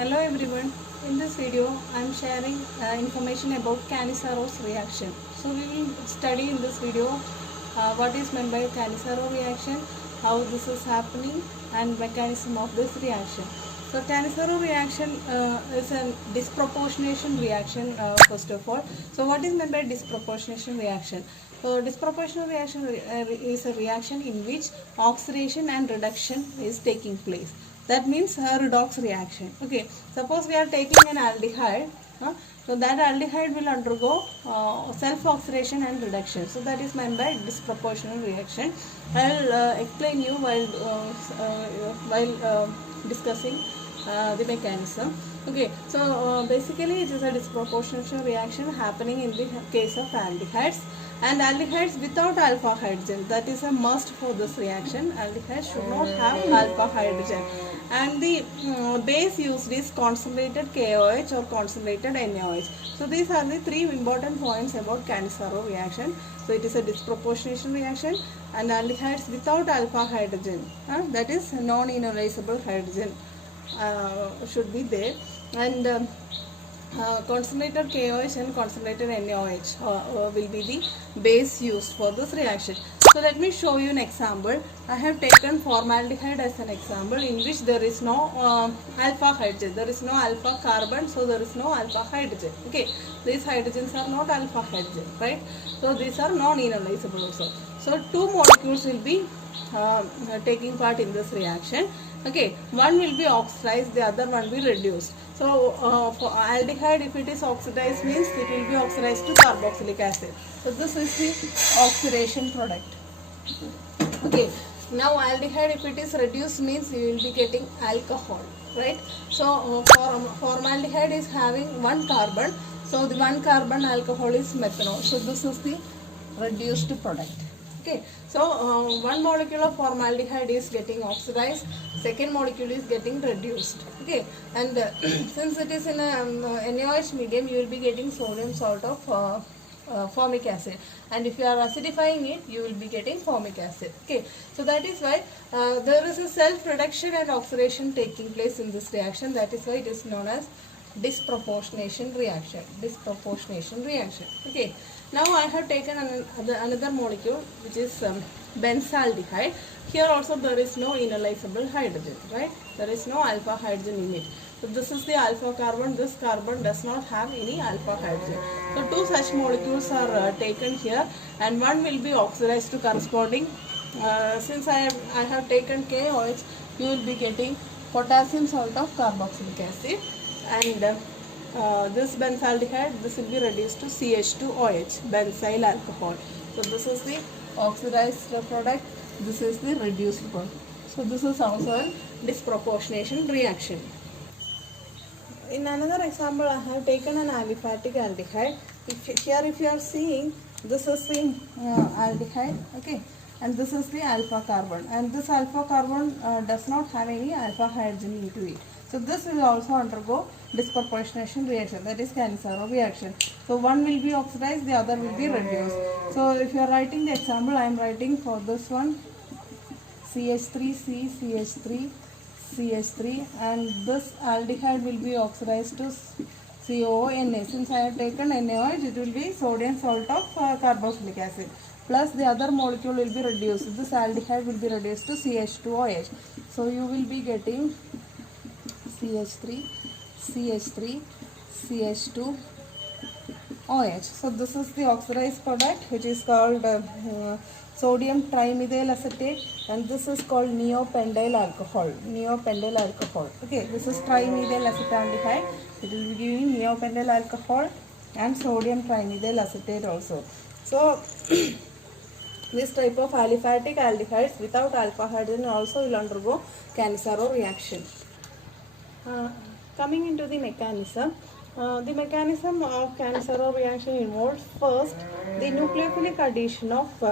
Hello everyone. In this video, I am sharing information about Cannizzaro reaction. So we will study in this video what is meant by Cannizzaro reaction, how this is happening, and mechanism of this reaction. So Cannizzaro reaction is a disproportionation reaction first of all. So what is meant by disproportionation reaction? So disproportional reaction is a reaction in which oxidation and reduction is taking place. That means a redox reaction. Okay, suppose we are taking an aldehyde, so that aldehyde will undergo self-oxidation and reduction. So that is meant by disproportional reaction. I will explain you while discussing the mechanism. Okay, so basically it is a disproportional reaction happening in the case of aldehydes. And aldehydes without alpha hydrogen, that is a must for this reaction. Aldehydes should not have alpha hydrogen. And the base used is concentrated KOH or concentrated NaOH. So these are the three important points about Cannizzaro reaction. So it is a disproportionation reaction, and aldehydes without alpha hydrogen, that is non-ionizable hydrogen should be there. And concentrated KOH and concentrated NaOH will be the base used for this reaction. So let me show you an example. I have taken formaldehyde as an example in which there is no alpha hydrogen. There is no alpha carbon, so there is no alpha hydrogen. Okay, these hydrogens are not alpha hydrogen, right? So these are non-ionizable also. So two molecules will be taking part in this reaction. Okay, one will be oxidized, the other one will be reduced. So for aldehyde, if it is oxidized, means it will be oxidized to carboxylic acid. So this is the oxidation product. Okay, now aldehyde, if it is reduced, means you will be getting alcohol, right? So formaldehyde is having one carbon, so the one carbon alcohol is methanol. So this is the reduced product. Okay, so one molecule of formaldehyde is getting oxidized, second molecule is getting reduced. Okay, and since it is in a NaOH medium, you will be getting sodium salt of formic acid, and if you are acidifying it, you will be getting formic acid. Okay, so that is why there is a self reduction and oxidation taking place in this reaction. That is why it is known as disproportionation reaction. Disproportionation reaction. Okay, now I have taken another molecule which is benzaldehyde. Here also there is no ionizable hydrogen, right? There is no alpha hydrogen in it. So this is the alpha carbon. This carbon does not have any alpha hydrogen. So two such molecules are taken here, and one will be oxidized to corresponding. Since I have taken KOH, you will be getting potassium salt of carboxylic acid, and this benzaldehyde, this will be reduced to CH2OH, benzyl alcohol. So this is the oxidized product, this is the reduced product. So this is also a disproportionation reaction. In another example, I have taken an aliphatic aldehyde. If you are seeing, this is the aldehyde, okay, and this is the alpha carbon, and this alpha carbon does not have any alpha hydrogen into it. So this will also undergo disproportionation reaction, that is Cannizzaro reaction. So one will be oxidized, the other will be reduced. So if you are writing the example, I am writing for this one CH3C, CH3, CH3, and this aldehyde will be oxidized to COONA. Since I have taken NaOH, it will be sodium salt of carboxylic acid. Plus the other molecule will be reduced. This aldehyde will be reduced to CH2OH. So you will be getting CH3, CH3, CH2, OH. So this is the oxidized product which is called sodium trimethyl acetate, and this is called neopentyl alcohol. Neopentyl alcohol. Okay, this is trimethyl acetaldehyde. It will be giving neopentyl alcohol and sodium trimethyl acetate also. So this type of aliphatic aldehydes without alpha hydrogen also will undergo Cannizzaro reaction. Coming into the mechanism of Cannizzaro reaction involves first the nucleophilic addition of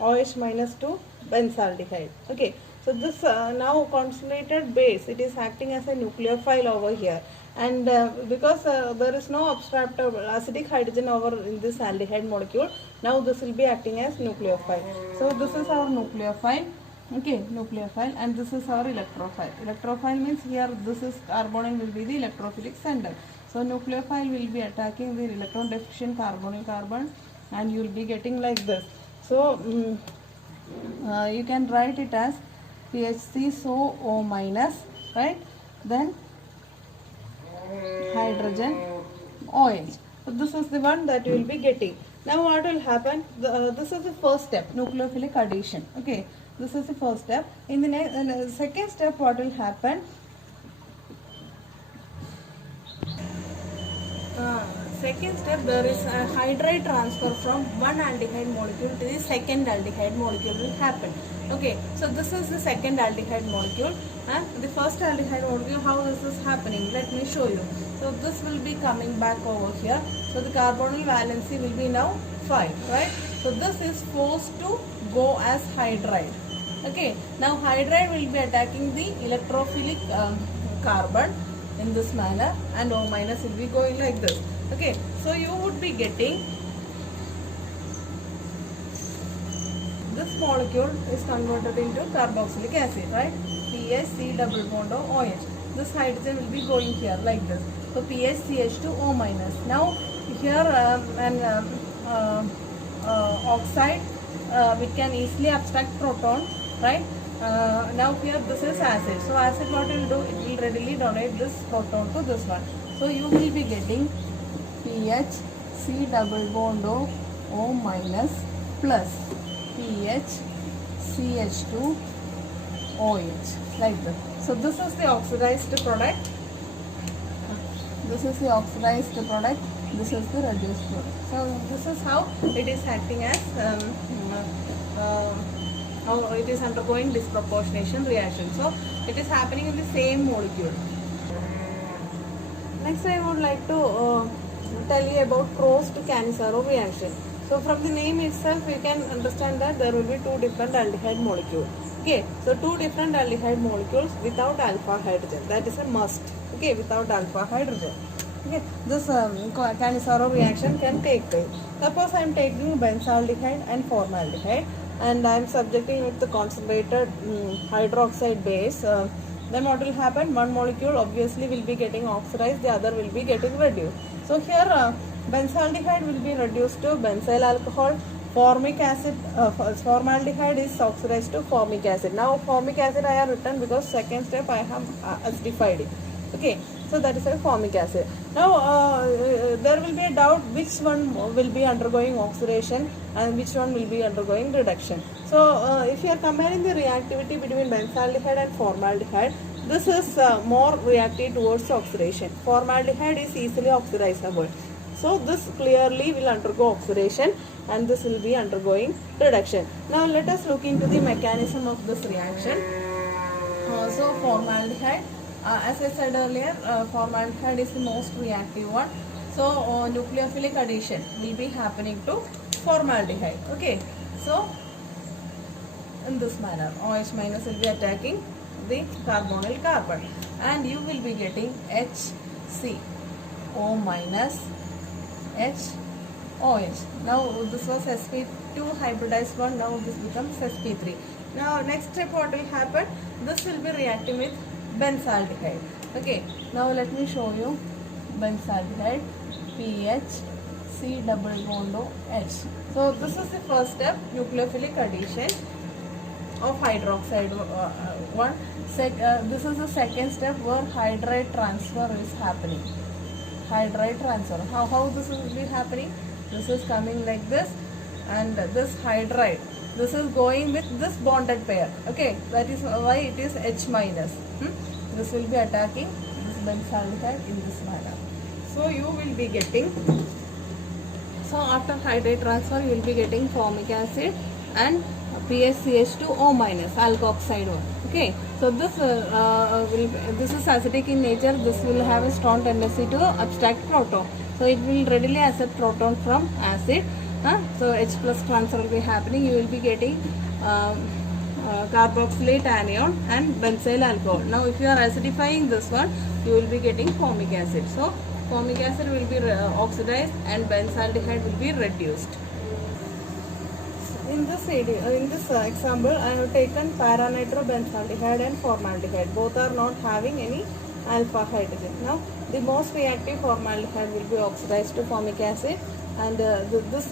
OH minus to benzaldehyde. Okay, so this now concentrated base, it is acting as a nucleophile over here, and because there is no abstract acidic hydrogen over in this aldehyde molecule, now this will be acting as nucleophile. So this is our nucleophile. Okay, nucleophile, and this is our electrophile. Electrophile means here this is carbonyl will be the electrophilic center. So nucleophile will be attacking the electron deficient carbonyl carbon, and you will be getting like this. So you can write it as PHC, so O minus, right? Then hydrogen OH. So this is the one that you will be getting. Now what will happen? This is the first step, nucleophilic addition. Okay, this is the first step. In the second step, what will happen? Second step, there is a hydride transfer from one aldehyde molecule to the second aldehyde molecule will happen. Okay, so this is the second aldehyde molecule, and the first aldehyde molecule, how is this happening? Let me show you. So this will be coming back over here. So the carbonyl valency will be now 5, right? So this is forced to go as hydride. Okay, now hydride will be attacking the electrophilic carbon in this manner, and O minus will be going like this. Okay, so you would be getting this molecule is converted into carboxylic acid, right? PHC double bond of OH. This hydrogen will be going here like this. So PHCH2O minus. Now here oxide, we can easily abstract proton, right? Now here this is acid. So acid what will do? It will readily donate this proton to this one. So you will be getting PHC double bond of O minus plus PHCH2 OH like this. So this is the oxidized product. This is the oxidized product. This is the reduced product. So this is how it is acting as how it is undergoing disproportionation reaction. So it is happening in the same molecule. Next I would like to tell you about Prost-Cannizzaro reaction. So from the name itself you can understand that there will be two different aldehyde molecules. Okay, so two different aldehyde molecules without alpha hydrogen. That is a must. Okay, without alpha hydrogen. Okay, this Cannizzaro reaction can take place. Suppose I am taking benzaldehyde and formaldehyde, and I am subjecting it to concentrated hydroxide base. Then what will happen? One molecule obviously will be getting oxidized, the other will be getting reduced. So here benzaldehyde will be reduced to benzyl alcohol. Formic acid, formaldehyde is oxidized to formic acid. Now formic acid I have written because second step I have acidified it. Okay, so that is a formic acid. Now there will be a doubt which one will be undergoing oxidation and which one will be undergoing reduction. So if you are comparing the reactivity between benzaldehyde and formaldehyde, this is more reactive towards oxidation. Formaldehyde is easily oxidizable. So this clearly will undergo oxidation and this will be undergoing reduction. Now let us look into the mechanism of this reaction. So formaldehyde, as I said earlier, formaldehyde is the most reactive one. So nucleophilic addition will be happening to formaldehyde. Okay, so in this manner OH minus will be attacking the carbonyl carbon, and you will be getting HCO minus HOH. Now this was sp2 hybridized one, now this becomes sp3. Now next step what will happen? This will be reacting with benzaldehyde. Okay, now let me show you benzaldehyde, PHC double bond OH. So this is the first step, nucleophilic addition of hydroxide one. This is the second step where hydride transfer is happening. Hydride transfer. How this will be happening? This is coming like this, and this hydride, this is going with this bonded pair. Okay, that is why it is H minus. This will be attacking this benzaldehyde in this manner. So you will be getting, so after hydride transfer you will be getting formic acid and PHCH2O minus alkoxide one. Okay, so this this is acidic in nature. This will have a strong tendency to abstract proton. So it will readily accept proton from acid. So H plus transfer will be happening. You will be getting carboxylate anion and benzyl alcohol. Now if you are acidifying this one, you will be getting formic acid. So formic acid will be oxidized and benzaldehyde will be reduced. In this video, in this example, I have taken para-nitrobenzaldehyde and formaldehyde. Both are not having any alpha hydrogen. Now, the most reactive formaldehyde will be oxidized to formic acid, and this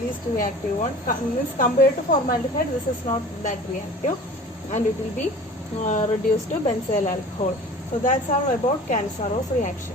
least reactive one means compared to formaldehyde, this is not that reactive, and it will be reduced to benzyl alcohol. So that's all about Cannizzaro reaction.